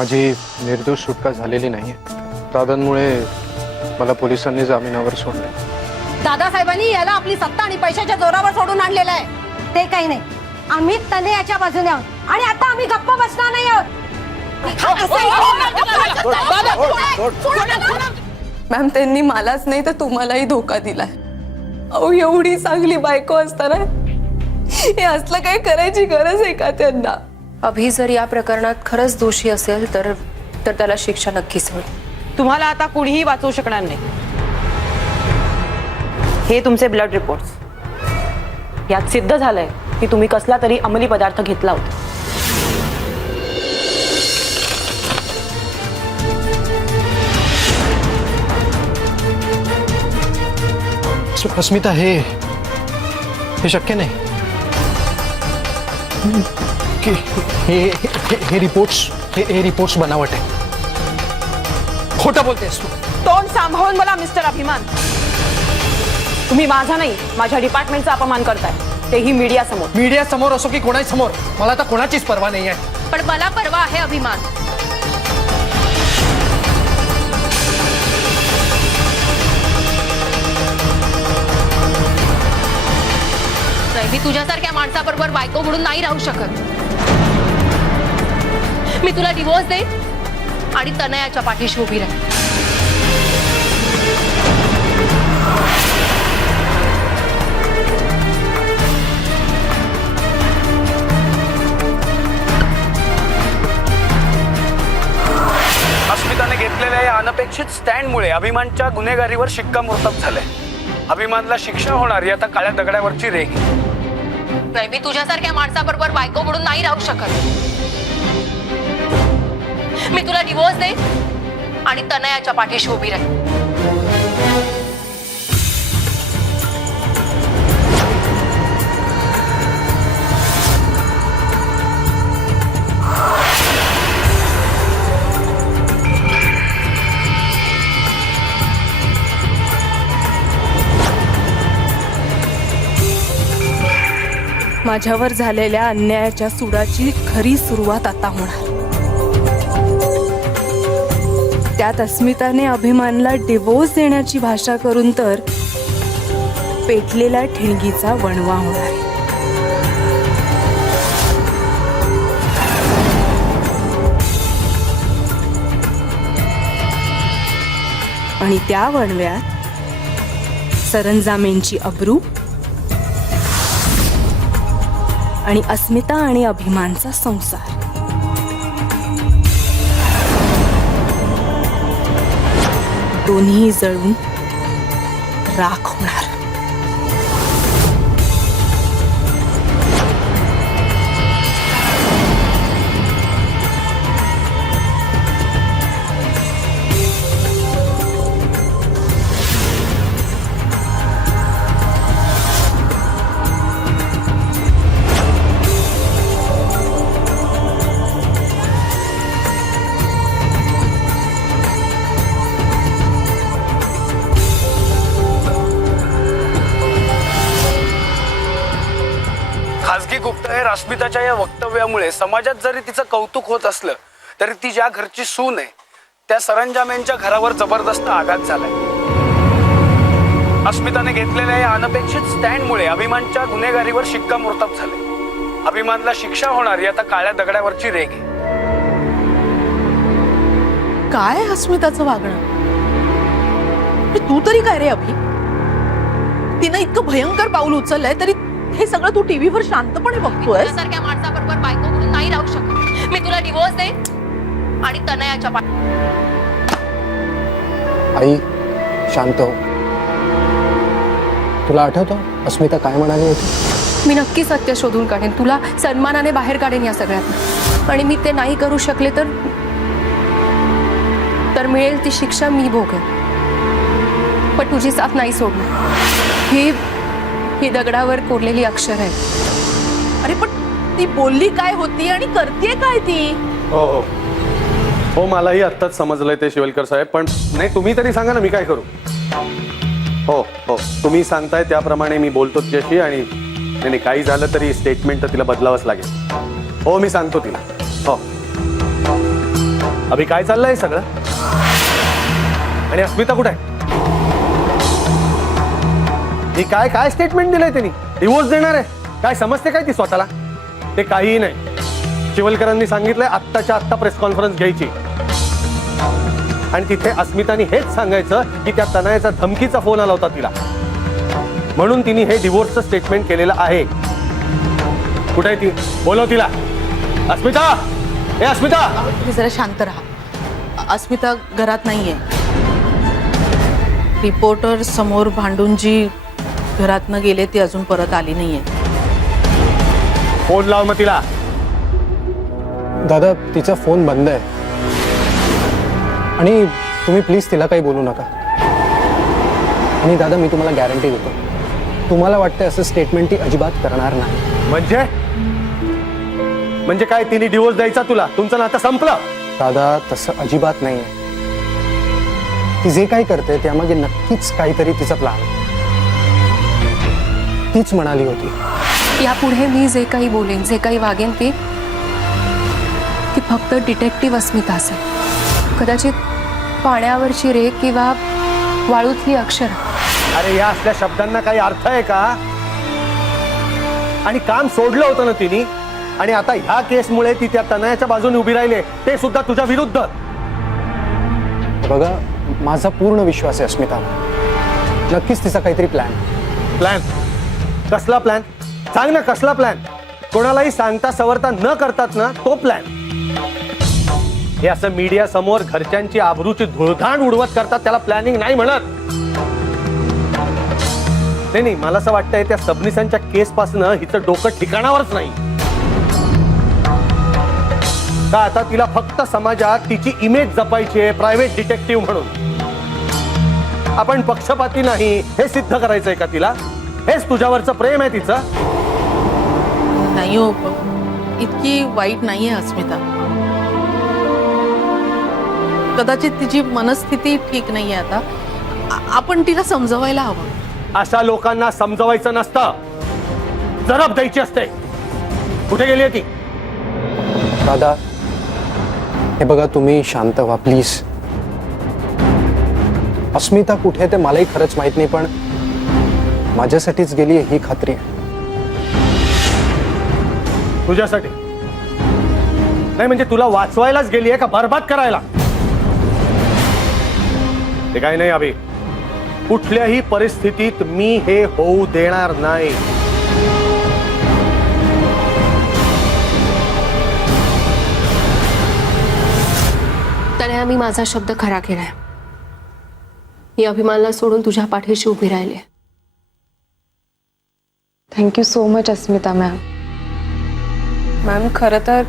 माझी निर्दोष सुटका झालेली नाहीये। दादांमुळे मला पोलिसांनी जामिनावर सोडले। दादासाहेबांनी याला आपली सत्ता आणि पैशाच्या जोरावर सोडून आणलेलं आहे। ते काही नाही, आम्ही तने याच्या बाजूने आहोत आणि आता आम्ही गप्प बसणार नाही आहोत। मॅम, त्यांनी मलाच नाही तर तुम्हालाही धोका दिलाय। अहो, एवढी चांगली बायको असताना हे असलं काही करायची गरज आहे का त्यांना? अभि जर या प्रकरणात खरंच दोषी असेल तर त्याला शिक्षा नक्कीच होईल। तुम्हाला आता कुणीही वाचवू शकणार नाही। हे तुमचे ब्लड रिपोर्ट्स, यात सिद्ध झालंय की तुम्ही कसला तरी अंमली पदार्थ घेतला होता। अस्मिता, हे शक्य नाही। हे रिपोर्ट्स बनावट आहे। खोटं बोलतेस तू। तोंड सांभाळून बोला मिस्टर अभिमान। तुम्ही माझा नाही, माझ्या डिपार्टमेंटचा अपमान करताय, तेही मीडिया समोर। मीडिया समोर असो की कोणाच्या समोर, मला आता कोणाचीच पर्वा नाही आहे। पण मला परवा आहे अभिमान। मी तुझ्यासारख्या माणसाबरोबर बायको म्हणून नाही राहू शकत। मी तुला डिवोर्स दे आणि तनयाच्या पाठीशी उभी राह। अस्मिताने घेतलेल्या या अनपेक्षित स्टँडमुळे अभिमानच्या गुन्हेगारीवर शिक्कामोर्तब झालंय। अभिमानला शिक्षा होणार ही आता काळ्या दगडावरची रेघ। नाही, मी तुझ्यासारख्या माणसाबरोबर बायको म्हणून नाही राहू शकत। मी तुला डिवोर्स दे आणि तनयाच्या पाठीशी उभी राह। माझ्यावर झालेल्या अन्यायाच्या सुडाची खरी सुरुवात आता होणार। त्यात अस्मिताने अभिमानला डिवोर्स देण्याची भाषा करून तर पेटलेल्या ठिणगीचा वणवा होणार आहे। आणि त्या वणव्यात सरंजामेंची अब्रू आणि अस्मिता आणि अभिमानचा संसार दोन्ही जळून राख होणार। खासगी गुप्तहेर अस्मिताच्या या वक्तव्यामुळे समाजात जरी तिचं कौतुक होत असलं तरी ती ज्या घरची सून आहे त्या सरंजामेंच्या घरावर जबरदस्त आघात झालाय। अस्मिताने घेतलेल्या या अनपेक्षित स्टँडमुळे अभिमानच्या गुन्हेगारीवर शिक्कामोर्तब झाले। अभिमानला शिक्षा होणार ही आता काळ्या दगडावरची रेघ आहे। काय अस्मिताचं वागणं? तू तरी काय रे अभि? तिनं इतकं भयंकर पाऊल उचललंय तरी हे सगळं तू टीव्हीवर शांतपणे बघतोय। तुझ्यासारख्या माणसाबरोबर बायको म्हणून नाही राहू शकत। मी तुला डिवोर्स दे आणि तनयाच्या आई, शांत हो। तुला आठवतं अस्मिता काय म्हणाली होती? मी नक्की सत्य शोधून काढेन, तुला सन्मानाने बाहेर काढेन या सगळ्यात। आणि मी ते नाही करू शकले तर मिळेल ती शिक्षा मी भोगेन, पण तुझी साथ नाही सोडणार। ही दगडावर कोरलेली अक्षर आहे। अरे पण ती बोलली काय होती आणि करतेय काय ती? हो हो हो, मलाही आत्ताच समजलंय ते शिवलकर साहेब। पण नाही, तुम्ही तरी सांगा ना मी काय करू? हो हो, तुम्ही सांगताय त्याप्रमाणे मी बोलतो तिच्याशी। आणि नाही, काही झालं तरी स्टेटमेंट तर तिला बदलावंच लागेल। हो, मी सांगतो तिला। हो अभि काय चाललंय सगळं? आणि अस्मिता कुठे आहे? ही काय काय स्टेटमेंट दिलंय त्यांनी? डिवोर्स देणार आहे? काय समजते काय ती स्वतःला? ते काहीही नाही. चिवलकरांनी सांगितलंय आत्ताच्या आत्ता प्रेस कॉन्फरन्स घ्यायची आणि तिथे अस्मितानी हेच सांगायचं की त्या तनयाचा धमकीचा फोन आला होता तिला, म्हणून तिने हे डिवोर्सचं स्टेटमेंट केलेलं आहे. कुठे आहे ती? बोलव तिला. अस्मिता, ए अस्मिता. तुम्ही जरा शांत राहा. अस्मिता घरात नाहीये. रिपोर्टर समोर भांडून जी घरातनं गेले ती अजून परत आली नाहीये. फोन लाव मग तिला. दादा तिचा फोन बंद आहे आणि तुम्ही प्लीज तिला काही बोलू नका. आणि दादा मी तुम्हाला गॅरंटी देतो, तुम्हाला वाटतंय असं स्टेटमेंट ती अजिबात करणार नाही. म्हणजे काय तिने डिवोर्स द्यायचा तुला? तुमचं नातं संपलं? दादा तसं अजिबात नाही आहे. ती जे काही करते त्यामागे नक्कीच काहीतरी तिचा प्लॅन. तीच म्हणाली होती यापुढे मी जे काही बोलेन, जे काही वागेन ती फक्त डिटेक्टिव्ह अस्मिता असेल. कदाचित पाण्यावरची रेख किंवा वाळूतली अक्षर. अरे या असल्या शब्दांना काही अर्थ आहे का? आणि काम सोडलं होतं ना तिने, आणि आता ह्या केसमुळे ती त्या तनयाच्या बाजूने उभी राहिले, ते सुद्धा तुझ्या विरुद्ध. बघा माझा पूर्ण विश्वास आहे अस्मितावर. नक्कीच तिचा काहीतरी प्लॅन. कसला प्लॅन? सांग ना, कसला प्लॅन? कोणालाही सांगता सवरता न करतात ना तो प्लॅन. हे असं मीडिया समोर घरच्यांची आबरूची धुळधाण उडवत करतात, त्याला प्लॅनिंग नाही म्हणत. नाही, मला असं वाटतंय त्या सबनीसांच्या केस पासून हिचं डोकं ठिकाणावरच नाही. का आता तिला फक्त समाजात तिची इमेज जपायची आहे, प्रायव्हेट डिटेक्टिव्ह म्हणून. आपण पक्षपाती नाही हे सिद्ध करायचंय का तिला? हेच तुझ्यावरचं प्रेम आहे तिचं? नाही हो, इतकी वाईट नाहीये अस्मिता. कदाचित तिची मनस्थिती ठीक नाहीये आता. आपण तिला समजवायला हवं. अशा लोकांना समजवायचं नसतं, जरब द्यायची असते. कुठे गेली ती? दादा हे बघा तुम्ही शांत व्हा प्लीज. अस्मिता कुठे ते मलाही खरंच माहित नाही, पण माझ्यासाठीच गेली ही खात्री आहे. तुझ्यासाठी नाही म्हणजे तुला वाचवायलाच गेली आहे का बरबाद करायला? ते काही नाही अभि, कुठल्याही परिस्थितीत मी हे होऊ देणार नाही. तनया मी माझा शब्द खरा केलाय. मी अभिमानला सोडून तुझ्या पाठीशी उभी राहिले. थँक्यू सो मच अस्मिता मॅम. मॅम खरं तर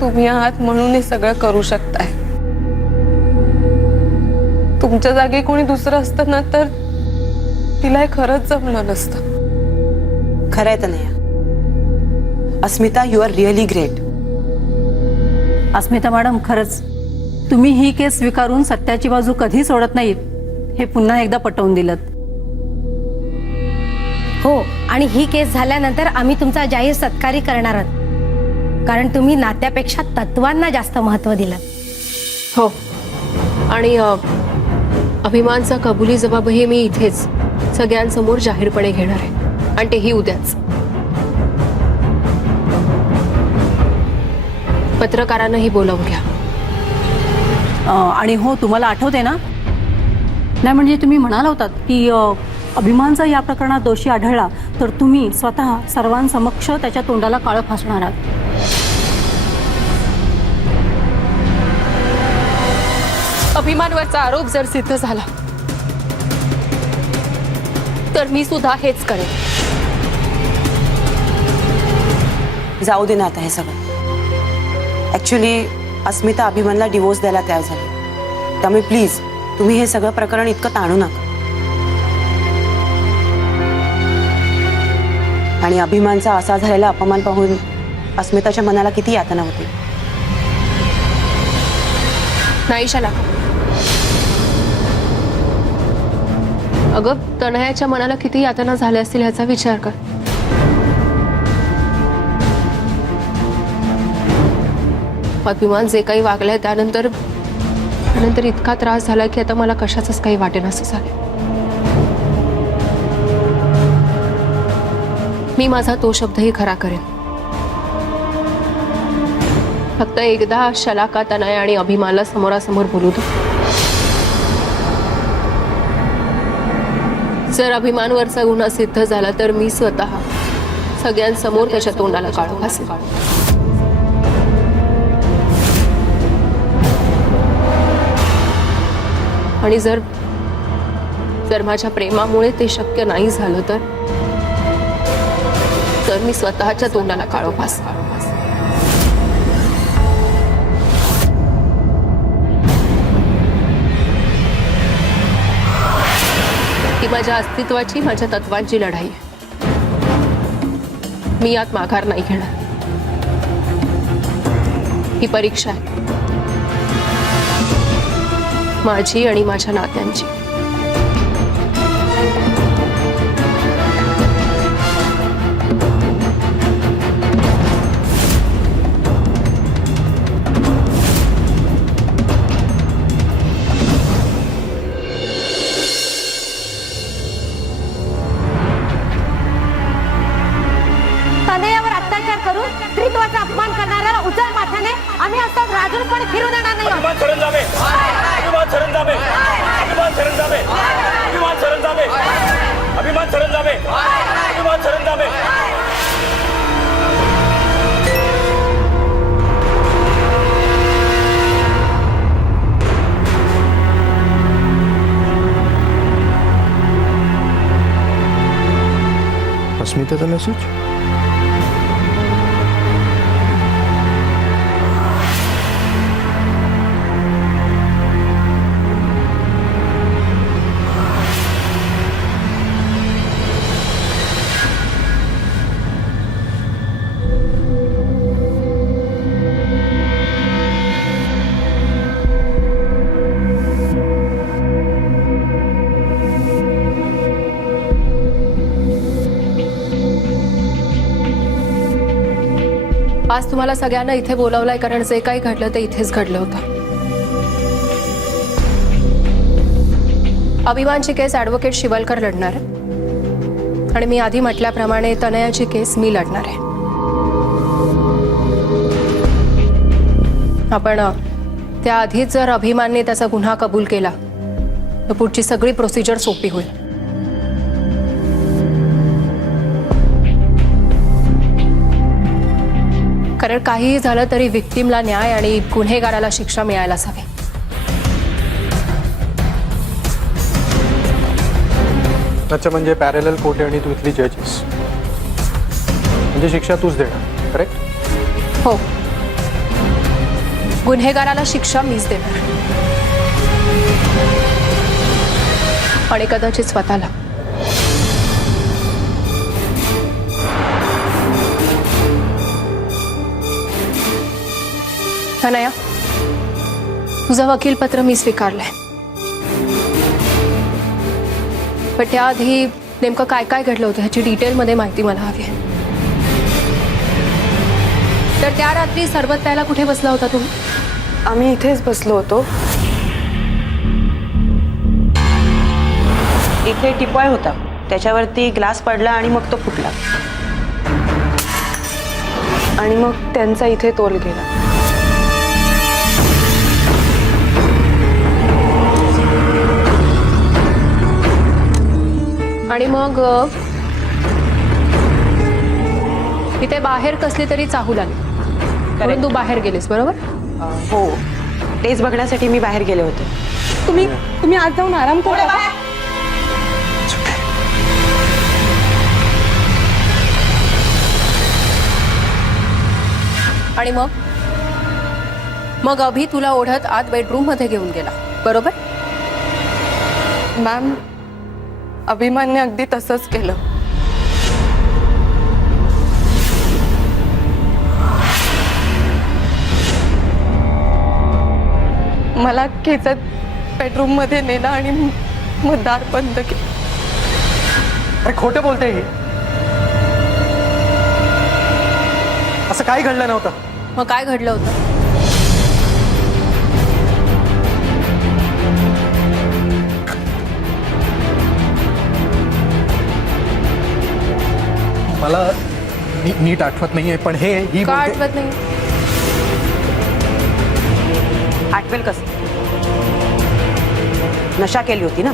तुम्ही आहात म्हणून हे सगळं करू शकताय. तुमच्या जागी कोणी दुसरं असतं ना तर तिला हे खरंच जमलं नसतं. खरंय Tanaya. Asmita, you are really great. Asmita madam खरंच तुम्ही ही केस स्वीकारून सत्याची बाजू कधी सोडत नाहीत हे पुन्हा एकदा पटवून दिलं. हो, आणि ही केस झाल्यानंतर आम्ही तुमचा जाहीर सत्कारी करणार आहोत, कारण तुम्ही नात्यापेक्षा तत्वांना जास्त महत्त्व दिलं. हो, आणि अभिमानचा कबुली जबाबही मी इथेच सगळ्यांसमोर जाहीरपणे घेणार आहे, आणि तेही उद्याच. पत्रकारांनाही बोलावून घ्या. आणि हो तुम्हाला आठवते ना, नाही म्हणजे तुम्ही म्हणाला होतात की अभिमानचा या प्रकरणात दोषी आढळला तर तुम्ही स्वतः सर्वांसमक्ष त्याच्या तोंडाला काळं फासणार आहात. अभिमानवरचा आरोप जर सिद्ध झाला तर मी सुद्धा हेच करेन. जाऊ दे ना आता हे सगळं. ऍक्च्युली अस्मिता अभिमानला डिवोर्स द्यायला तयार झाली, त्यामुळे प्लीज तुम्ही हे सगळं प्रकरण इतकं ताणू नका. आणि अभिमानचा असा झालेला अपमान पाहून अस्मिताच्या मनाला किती यातना होती. नाही शाला, अगं तनयाच्या मनाला किती यातना झाल्या असतील ह्याचा विचार कर. अभिमान जे काही वागलंय त्यानंतर इतका त्रास झाला की आता मला कशाचंच काही वाटेन असं झालं. मी माझा तो शब्दही खरा करेन. फक्त एकदा शलाका, तनय आणि अभिमानला समोरासमोर बोलू दे. जर अभिमानवरचा गुन्हा सिद्ध झाला तर मी स्वतः सगळ्यांसमोर त्याच्या तोंडाला काळं घासेन. आणि जर माझ्या प्रेमामुळे ते शक्य नाही झालं तर मी स्वतःच्या तोंडाला काळं घासेन. ही माझ्या अस्तित्वाची, माझ्या तत्वांची लढाई आहे. मी यात माघार नाही घेणार. ही परीक्षा आहे माझी आणि माझ्या नात्यांची. तनयावर अत्याचार करून स्त्रीत्वाचा अपमान करणाऱ्याला उजळ माथ्याने आम्ही असतात राजून पण फिरू देणार नाही. अस्मिताचा मेसेज. आज तुम्हाला सगळ्यांना इथे बोलावलंय कारण जे काही घडलं ते इथेच घडलं होतं. अभिमानची केस ॲडव्होकेट शिवलकर लढणार आहे आणि मी आधी म्हटल्याप्रमाणे तनयाची केस मी लढणार आहे. आपण त्याआधीच जर अभिमानने त्याचा गुन्हा कबूल केला तर पुढची सगळी प्रोसिजर सोपी होईल. कारण काहीही झालं तरी विक्टीमला न्याय आणि गुन्हेगाराला शिक्षा मिळायलाच हवी. अच्छा, म्हणजे पॅरेलल कोर्ट आणि तू इथली जजेस, म्हणजे शिक्षा तूच देणार, करेक्ट? हो, गुन्हेगाराला शिक्षा मीच देणार आणि कदाचित स्वतःला. तनया, तुझं वकीलपत्र मी स्वीकारलंय, पण त्याआधी नेमकं काय काय घडलं होतं ह्याची डिटेलमध्ये माहिती मला हवी आहे. तर त्या रात्री सरबत प्यायला कुठे बसला होता तुम्ही? आम्ही इथेच बसलो होतो. इथे टिपॉय होता, त्याच्यावरती ग्लास पडला आणि मग तो फुटला. आणि मग त्यांचा इथे तोल गेला. आणि मग इथे बाहेर कसली तरी चाहूल आली म्हणून तू बाहेर गेलीस, बरोबर? हो, तेच बघण्यासाठी मी बाहेर गेले होते. तुम्ही आज जाऊन आराम करा. आणि मग अभि तुला ओढत आत बेडरूम मध्ये घेऊन गेला, बरोबर? मॅम, अभिमानने अगदी तसंच केलं. मला खेचत बेडरूम मध्ये नेलं आणि मग दार बंद केलं. अरे खोटं बोलते ही. असं काही घडलं नव्हतं. मग काय घडलं होतं? मला नीट आठवत नाहीये पण ही का बोलते- आठवत नाही? आठवेल कसं? नशा केली होती ना.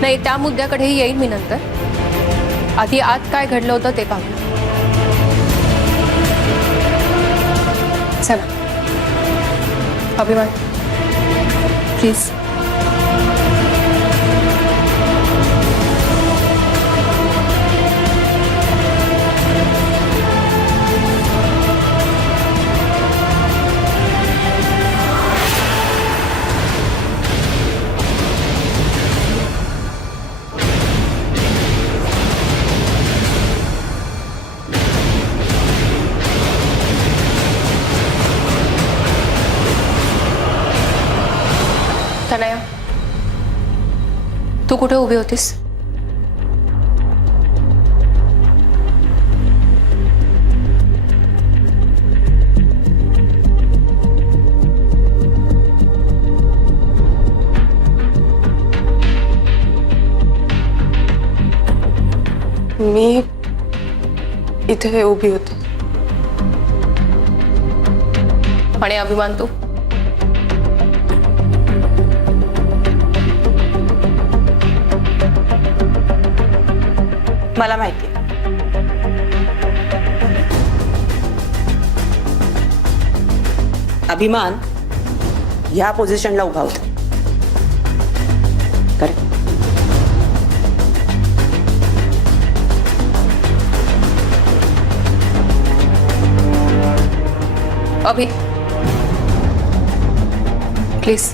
नाही, त्या मुद्द्याकडेही येईन मी नंतर. आधी आत काय घडलं होतं ते पाहू. चला अभिमान प्लीज. तनया, तू कुठे उभी होतीस? मी इथे उभी होते. आणि अभिमान तू? मला माहिती. अभिमान ह्या पोझिशनला उभा होता. करेक्ट. Abhi please.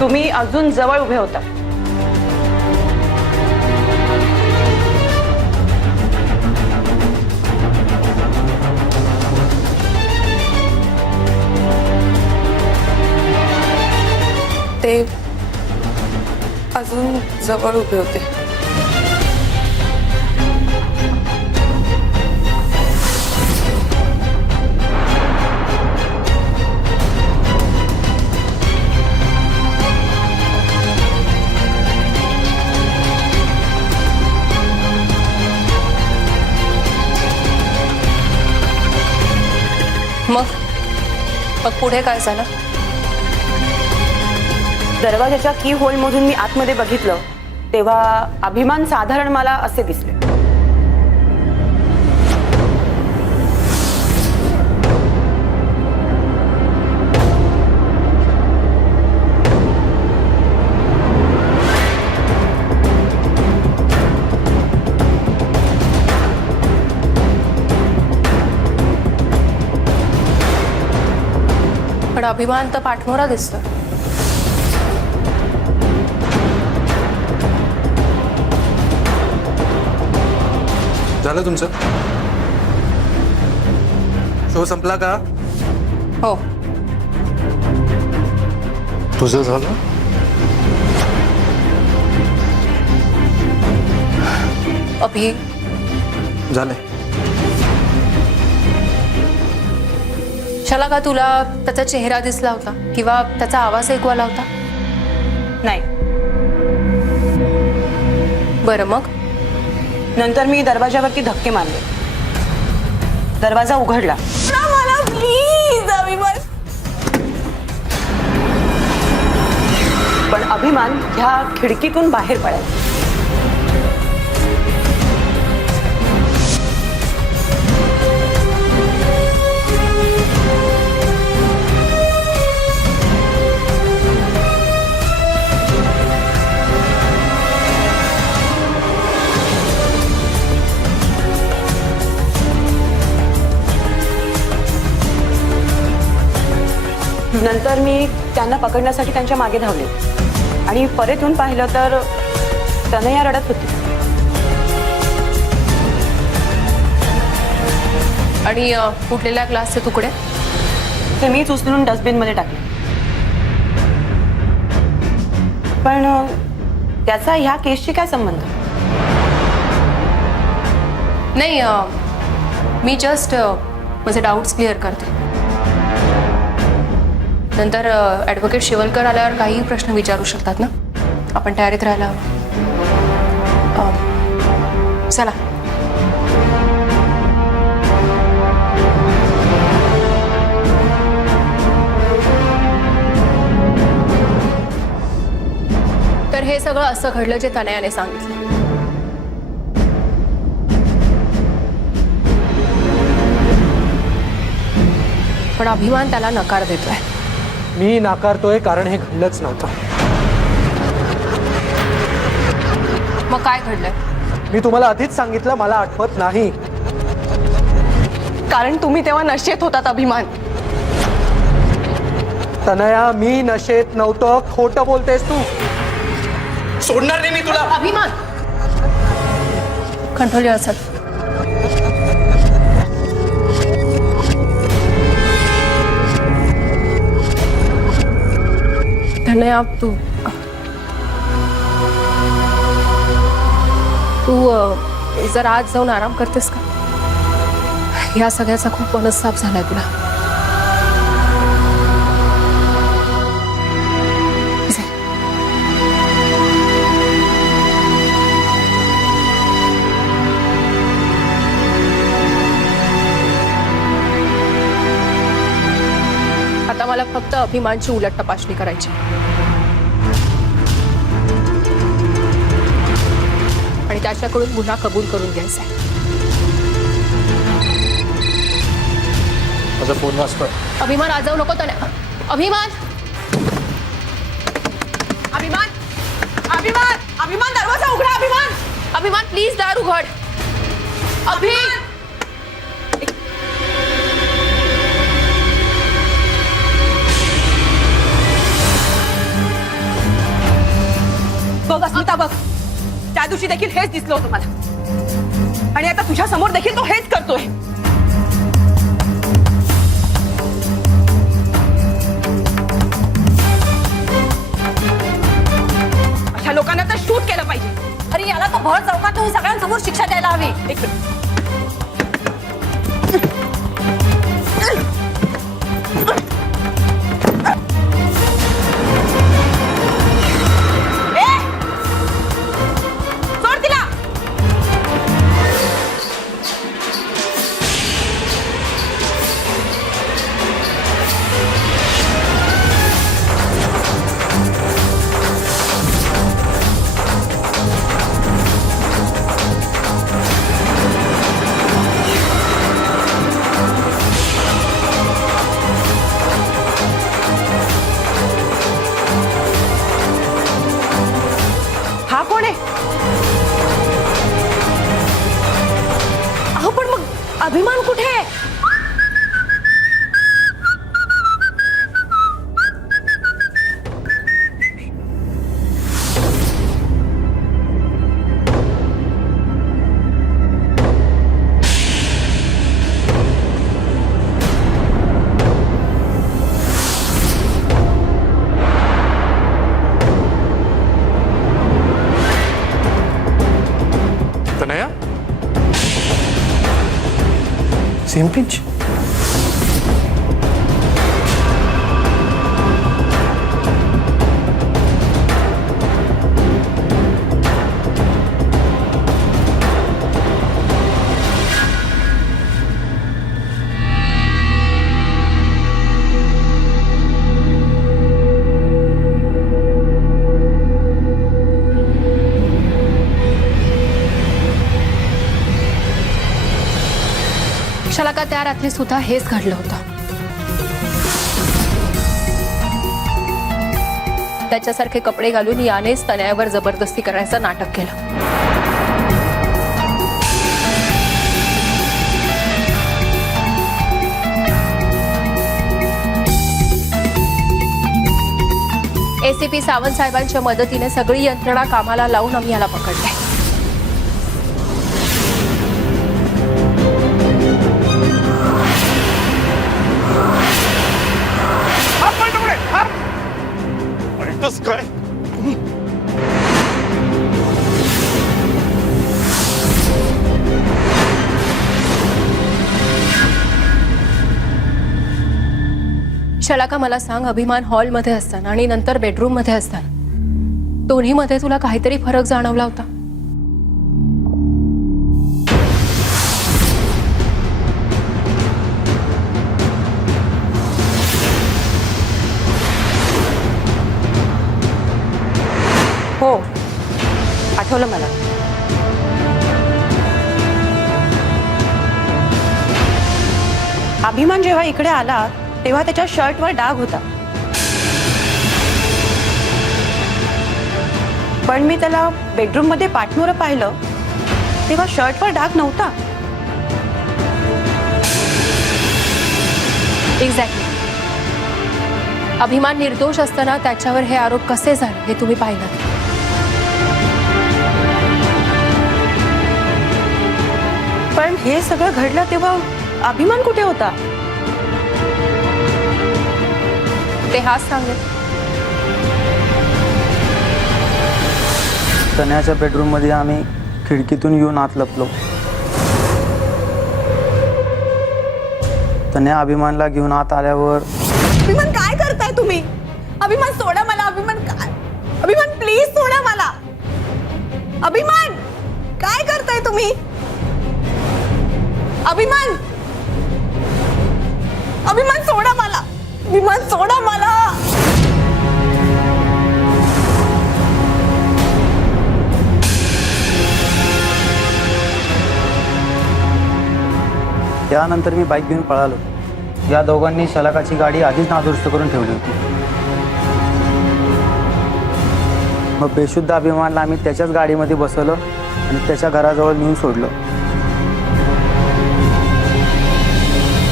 तुम्ही अजून जवळ उभे होता. ते अजून जवळ उभे होते. मग पुढे काय झालं? दरवाजाच्या की होल मधून मी आतमध्ये बघितलं तेव्हा अभिमान साधारण मला असे दिसले. पण अभिमान तर पाठमोरा दिसतो. झालं तुमचं? शो संपला का? हो. तुझं झालं? अभि झालंय. शाला का तुला त्याचा चेहरा दिसला होता किंवा त्याचा आवाज ऐकू आला होता? नाही. बरं मग? नंतर मी दरवाजावरती धक्के मारले. दरवाजा उघडला. मला प्लीज अभिमान. पण अभिमान ह्या खिडकीतून बाहेर पडायचा. नंतर मी त्यांना पकडण्यासाठी त्यांच्या मागे धावले आणि परत येऊन पाहिलं तर तनया रडत होती. आणि फुटलेल्या ग्लासचे तुकडे ते मीच उचलून डस्टबिनमध्ये टाकले. पण त्याचा ह्या केसशी काय संबंध? नाही मी जस्ट माझे डाऊट्स क्लिअर करते. नंतर ॲडव्होकेट शिवलकर आल्यावर काहीही प्रश्न विचारू शकतात ना. आपण तयारीत राहायला हवं. चला. तर हे सगळं असं घडलं जे तनयाने सांगितलं. पण अभिमान त्याला नकार देतोय. मी नाकारतोय कारण हे घडलंच नव्हतं. मग काय घडलंय? मी तुम्हाला आधीच सांगितलं मला आठवत नाही. कारण तुम्ही तेव्हा नशेत होतात अभिमान. तनया मी नशेत नव्हतो. खोटं बोलतेस तू. सोडणार नाही मी तुला. अभिमान कंट्रोल युअरसेल्फ. धन्यवाद. तू जरा आज जाऊन आराम करतेस का? या सगळ्याचा खूप मनस्ताप झालाय तुला. आता मला फक्त अभिमानची उलट तपासणी करायची आणि त्याच्याकडून गुन्हा कबूल करून घ्यायचा आहे. माझा फोन वाजतोय. अभिमान आज जाऊ नको तर. अभिमान अभिमान अभिमान अभिमान दरवाजा उघडा. अभिमान अभिमान प्लीज दार उघड. अभि बघ अस्मिता बघ. त्या दिवशी देखील हेच दिसलं होतं मला आणि आता तुझ्या समोर देखील तो हेच करतोय. अशा लोकांना तर शूट केलं पाहिजे. अरे याला तो भर चौकातून सगळ्यांसमोर शिक्षा द्यायला हवी. एक मिनिट. सोड तिला. हा कोण आहे? अहो पण मग अभिमान कुठे आहे? Tanaya same pinch. शलाका त्या रात्री सुद्धा हेच घडलं होतं. त्याच्यासारखे कपडे घालून यानेच तनयावर जबरदस्ती करायचं नाटक केलं. ACP सावंत साहेबांच्या मदतीने सगळी यंत्रणा कामाला लावून आम्ही याला पकडले. काय शलाका मला सांग, अभिमान हॉलमध्ये असताना आणि नंतर बेडरूममध्ये असताना दोन्हीमध्ये तुला काहीतरी फरक जाणवला होता? हो, आठवलं मला. अभिमान जेव्हा इकडे आला तेव्हा त्याच्या शर्टवर डाग होता, पण मी त्याला बेडरूम मध्ये पाठमोरं पाहिलं तेव्हा शर्टवर डाग नव्हता. एक्झॅक्टली. अभिमान निर्दोष असताना त्याच्यावर हे आरोप कसे झाले हे तुम्ही पाहिलं. पण हे सगळं घडलं तेव्हा अभिमान कुठे होता? ते हाच सांगेल. तन्याच्या बेडरूममध्ये आम्ही खिडकीतून येऊन आत लपलो. तन्या अभिमानला घेऊन आत आल्यावर अभिमान काय करताय तुम्ही? अभिमान सोडा मला. अभिमान काय? अभिमान प्लीज सोडा मला. अभिमान काय करताय तुम्ही? अभिमान, अभिमान सोडा मला. अभिमान सोडा मला. त्यानंतर मी बाईक घेऊन पळालो. या दोघांनी शलाकाची गाडी आधीच नादुरुस्त करून ठेवली होती. मग बेशुद्ध अभिमानला आम्ही त्याच्याच गाडीमध्ये बसवलं आणि त्याच्या घराजवळ नेऊन सोडलं.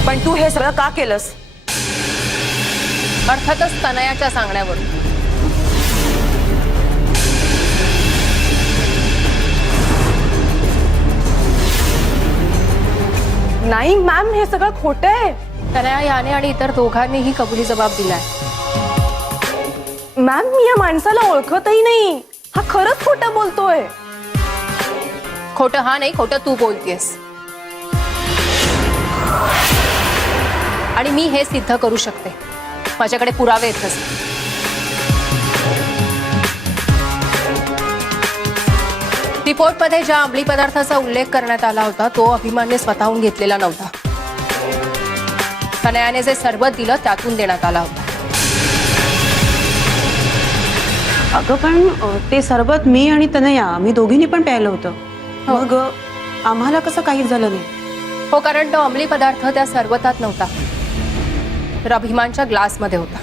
पण तू हे सगळं का केलंस? अर्थातच तनयाच्या सांगण्यावर. नाही मॅम, हे सगळं खोटं आहे. तनया याने आणि इतर दोघांनीही कबुली जबाब दिलाय. मॅम, मी या माणसाला ओळखतही नाही. हा खरंच खोटं बोलतोय. खोटं हा नाही, खोटं तू बोलतेस. आणि मी हे सिद्ध करू शकते. माझ्याकडे पुरावे आहेत तसे. रिपोर्टमध्ये ज्या अंमली पदार्थाचा उल्लेख करण्यात आला होता तो अभिमानने स्वतःहून घेतलेला नव्हता. तनयाने जे सरबत दिलं त्यातून देण्यात आला होता. अगं पण ते सरबत मी आणि तनया आम्ही दोघींनी पण प्यायलं होतं. मग आम्हाला कसं काहीच झालं नाही? हो, कारण तो अंमली पदार्थ त्या सरबतात नव्हता, तर अभिमानच्या ग्लासमध्ये होता.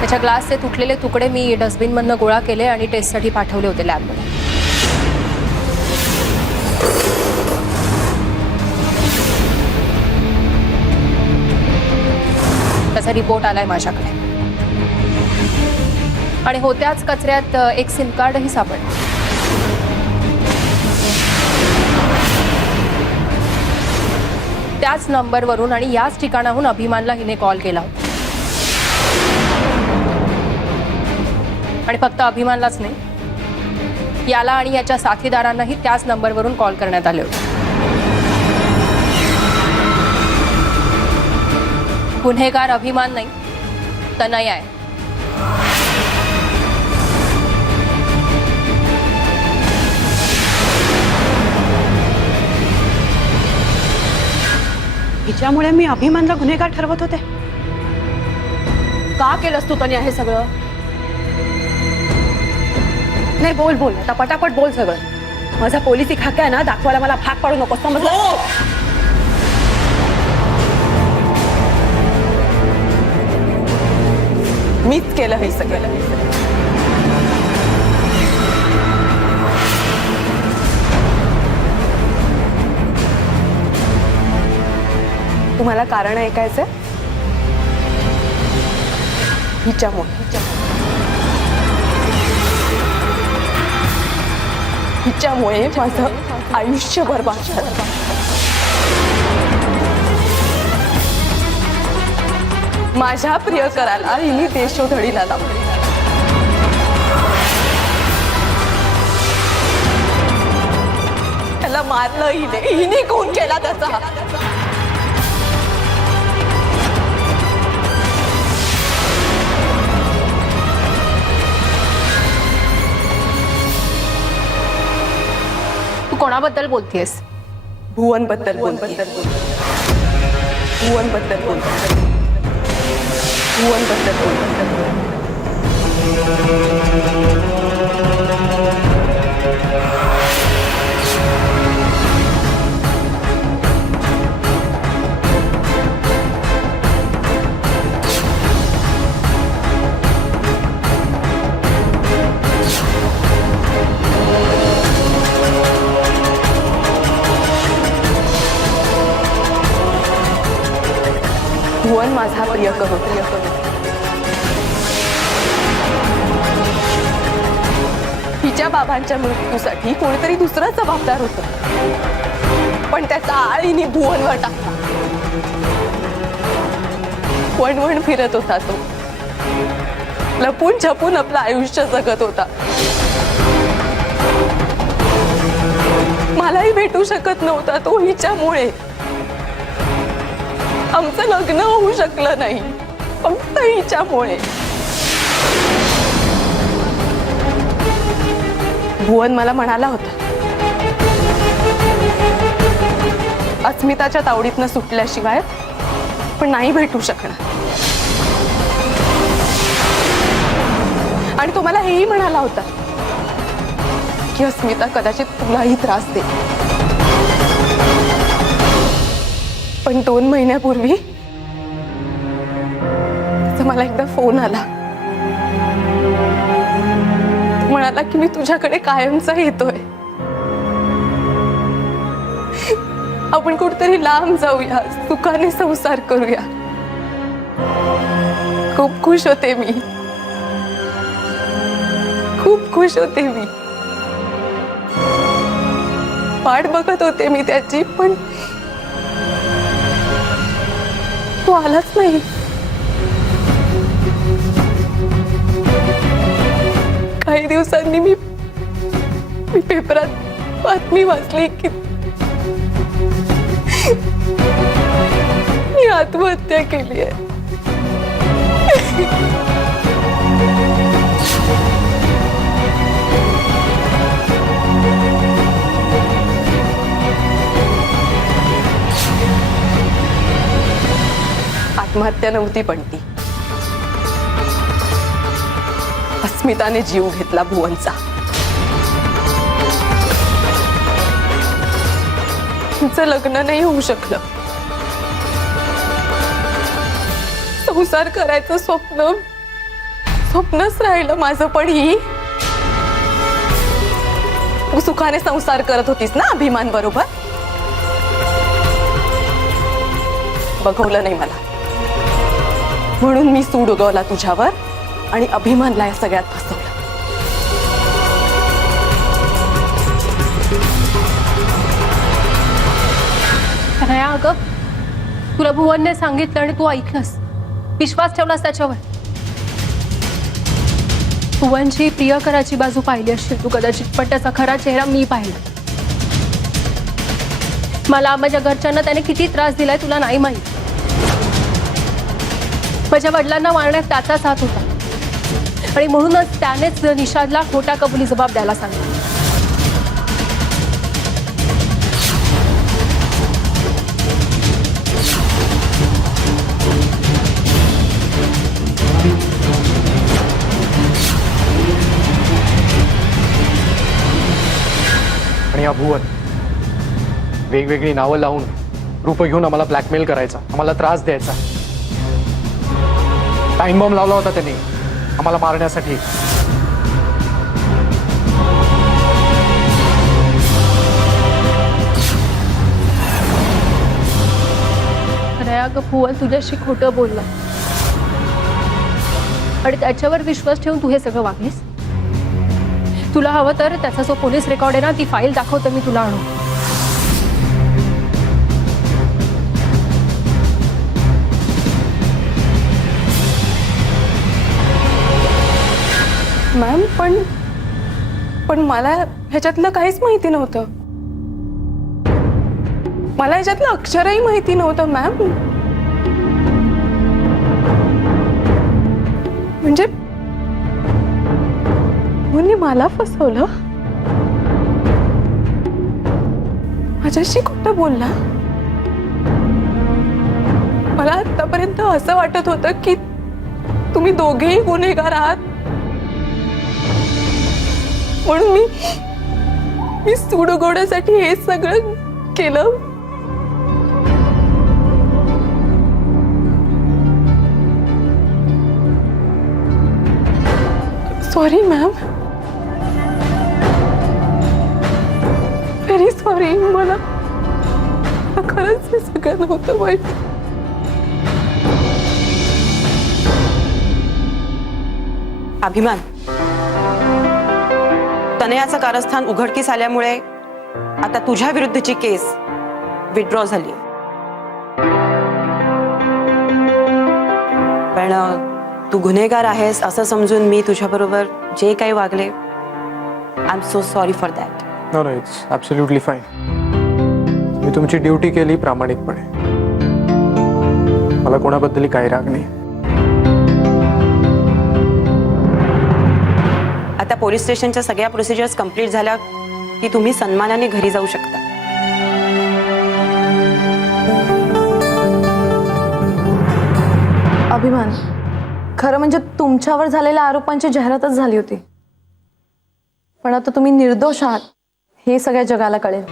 त्याच्या ग्लासचे तुटलेले तुकडे मी डस्टबिनमधनं गोळा केले आणि टेस्टसाठी पाठवले होते लॅबमध्ये. त्याचा रिपोर्ट आलाय माझ्याकडे. आणि होत्याच कचऱ्यात एक सिम कार्डही सापडलं. त्याच नंबरवरून आणि याच ठिकाणाहून अभिमानला हिने कॉल केला होता. आणि फक्त अभिमानलाच नाही, याला आणि याच्या साथीदारांनाही त्याच नंबरवरून कॉल करण्यात आले होते. गुन्हेगार अभिमान नाही, तनया आहे. हिच्यामुळे मी अभिमानला गुन्हेगार ठरवत होते. का केलंस तू तन्या हे सगळं? नाही, बोल बोल आता, पटापट बोल सगळं. माझा पोलिसी खाका आहे ना, दाखवायला मला भाग पाडू नकोस, समजलं? मीच केलं हे सगळं. तुम्हाला कारण ऐकायचंय? हिच्यामुळे माझं आयुष्य बरबाद झालं. माझ्या प्रियकराला हिने देशोधडीला लावलं. त्याला मारलं हिने खून केला त्याचा. तू कोणाबद्दल बोलतेस? भुवन बद्दल बोलते. भुवन बद्दल बोलते. भुवन बद्दल बोलते. भुवन माझा प्रियकर होता. हिच्या बाबांच्या मृत्यूसाठी कोणीतरी दुसरं जबाबदार होतं, पण त्याचा आळीने भुवनवर टाकला. वणवण फिरत होता तो, लपून छपून आपलं आयुष्य जगत होता. मलाही भेटू शकत नव्हता तो हिच्यामुळे. आमचं लग्न होऊ शकलं नाही फक्त हिच्यामुळे. भुवन मला म्हणाला होता, अस्मिताच्या तावडीतनं सुटल्याशिवाय पण नाही भेटू शकणार. आणि तो मला हेही म्हणाला होता की अस्मिता कदाचित तुलाही त्रास दे. पण 2 महिन्यापूर्वी मला एकदा फोन आला. म्हणाला की मी तुझ्याकडे कायमचा येतोय, आपण कुठेतरी लांब जाऊया, सुखाने संसार करूया. खूप खुश होते मी, खूप खुश होते मी. वाट बघत होते मी त्याची, पण तो आलाच नाही. काही दिवसांनी मी पेपरात बातमी वाचली की मी आत्महत्या केली आहे. आत्महत्या नव्हती पण ती. अस्मिताने जीव घेतला भुवनचा. तिचं लग्न नाही होऊ शकलं. संसार करायचं स्वप्नच राहिलं माझं. पण ही तू सुखाने संसार करत होतीस ना अभिमान बरोबर. बघवलं नाही मला, म्हणून मी सूड उगवला तुझ्यावर आणि अभिमानला या सगळ्यात फसवलं. अरे अगं, तुला भुवनने सांगितलं आणि तू ऐकलंस, विश्वास ठेवलास त्याच्यावर. भुवनची प्रियकराची बाजू पाहिली असशील तू कदाचित, पण त्याचा खरा चेहरा मी पाहिला. मला माझ्या घरच्यांना त्याने किती त्रास दिलाय तुला नाही माहित. माझ्या वडिलांना मारण्यात त्याचाच हात होता आणि म्हणूनच त्यानेच निषादला खोटा कबुली जबाब द्यायला सांगितलं. आणि हा भुवन वेगवेगळी नावं लावून रूप घेऊन आम्हाला ब्लॅकमेल करायचा, आम्हाला त्रास द्यायचा. टाइम बॉम्ब लावला होता त्याने आम्हाला मारण्यासाठी. अरे अगं, भुवन तुझ्याशी खोटं बोलला आणि त्याच्यावर विश्वास ठेवून तू हे सगळं वागलीस. तुला हवं तर त्याचा जो पोलीस रेकॉर्ड आहे ना, ती फाईल दाखवतो मी तुला. आणू मॅम, पण मला ह्याच्यातलं काहीच माहिती नव्हतं. मला याच्यातलं अक्षरही माहिती नव्हतं मॅम. म्हणजे मुन्नी मला फसवलं, माझ्याशी खोटं बोलला. मला आतापर्यंत असं वाटत होतं की तुम्ही दोघेही गुन्हेगार आहात, म्हणून मी सूड उगवण्यासाठी हे सगळं केलं. Sorry ma'am, very sorry. मला खरंच हे सगळं नव्हतं माहिती. अभिमान, तनयाचं कारस्थान उघडकीस आल्यामुळे आता तुझ्या विरुद्धची केस विथड्रॉ झाली. पण तू गुन्हेगार आहेस असं समजून मी तुझ्याबरोबर जे काही वागले, I am so sorry for that. No no, it's absolutely fine. मी तुमची ड्युटी केली प्रामाणिकपणे. मला कोणाबद्दलही काही राग नाही. आता पोलीस स्टेशनच्या सगळ्या प्रोसिजर्स कंप्लीट झाल्या की तुम्ही सन्मानाने घरी जाऊ शकता. अभिमान, खरं म्हणजे तुमच्यावर झालेल्या आरोपांची जाहिरातच झाली होती, पण आता तुम्ही निर्दोष आहात हे सगळ्या जगाला कळेल.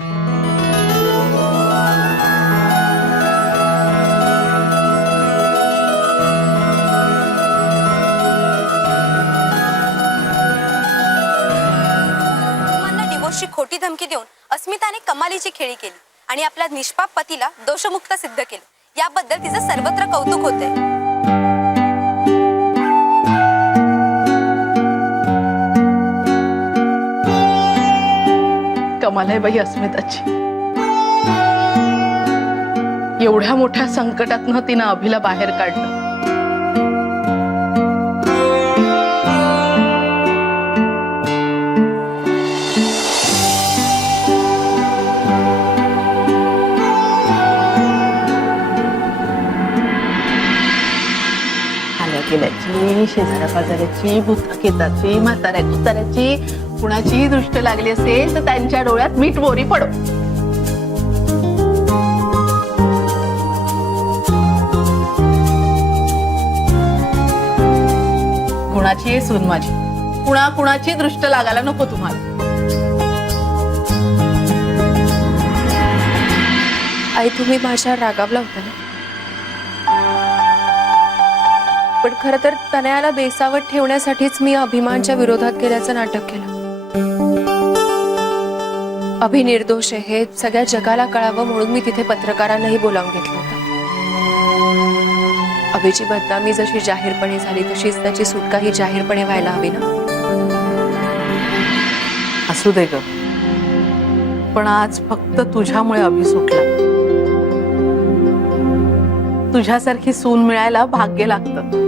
डिवोर्सची खोटी धमकी देऊन अस्मिताने कमालीची खेळी केली आणि आपल्या निष्पाप पतीला दोषमुक्त सिद्ध केलं. याबद्दल तिचं सर्वत्र कौतुक होते. कमाल आहे बाई अस्मिताची. एवढ्या मोठ्या संकटातनं तिनं अभिला बाहेर काढलं. गेल्याची, शेजाऱ्या पाजाऱ्याची, भूतकेताची, म्हाताऱ्या कुताऱ्याची कुणाची दृष्ट लागली असेल तर त्यांच्या डोळ्यात मीठ मोरी पडो. कुणाची आहे सून माझी, कुणाची दृष्ट लागायला नको तुम्हाला. आई, तुम्ही माझ्यावर रागावला होता ना, पण खरं तर तनयाला बेसावत ठेवण्यासाठीच मी अभिमानच्या विरोधात केल्याचं नाटक केलं. अभि निर्दोष आहे हे सगळ्या जगाला कळावं म्हणून मी तिथे पत्रकारांनाही बोलावून घेतलं होतं. अभिची बदनामी जशी जाहीरपणे झाली तशीच त्याची सुटकाही जाहीरपणे व्हायला हवी ना. असू दे ग, पण आज फक्त तुझ्यामुळे अभि सुटला. तुझ्यासारखी सून मिळायला भाग्य लागतं.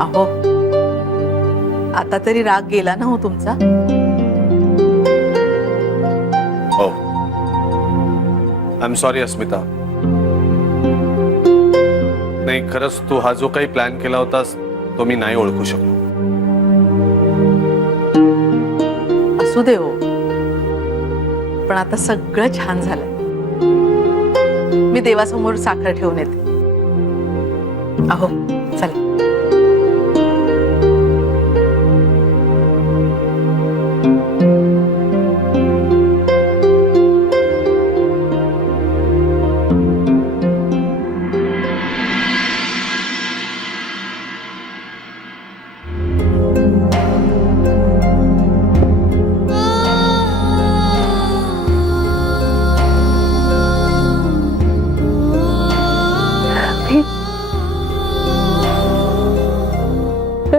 अहो, आता तरी राग गेला ना हो तुमचा? हो, आय एम सॉरी अस्मिता. नाही, खरंच तू हा जो काही प्लॅन केला होतास तो मी नाही ओळखू शकलो. असू दे हो, पण आता सगळं छान झालंय. मी देवासमोर साखर ठेवून येते. अहो चला.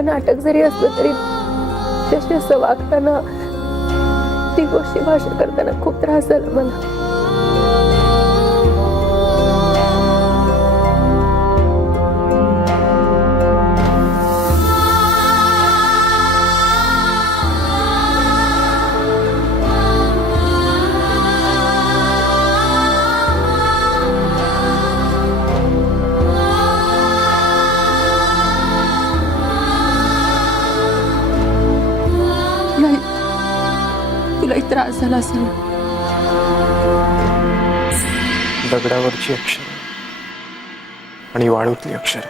नाटक जरी असलं तरी त्याशी असं वागताना, ती गोष्टी भाषा करताना खूप त्रास झाला मला. त्रास झाला असेल. दगडावरची अक्षर आणि वाळूतली अक्षर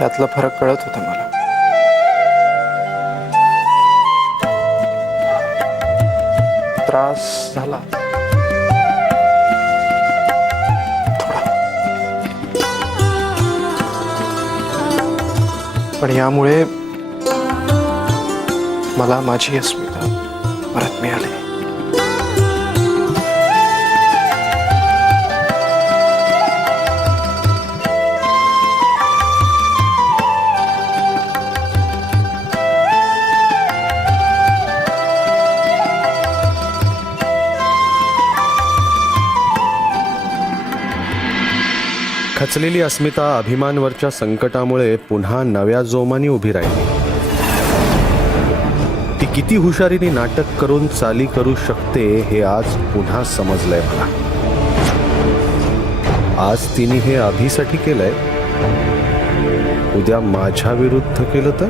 यातला फरक कळत होता मला. त्रास झाला थोडा, पण यामुळे मला माझी अस्मिता परत मिळाली. खचलेली अस्मिता अभिमानवरच्या संकटामुळे पुन्हा नव्या जोमाने उभी राहिली. ती किती हुशारीने नाटक करून चाली करू शकते हे आज पुन्हा समजलंय मला. आज तिने हे अभिसाठी केलंय, उद्या माझ्या विरुद्ध केलं तर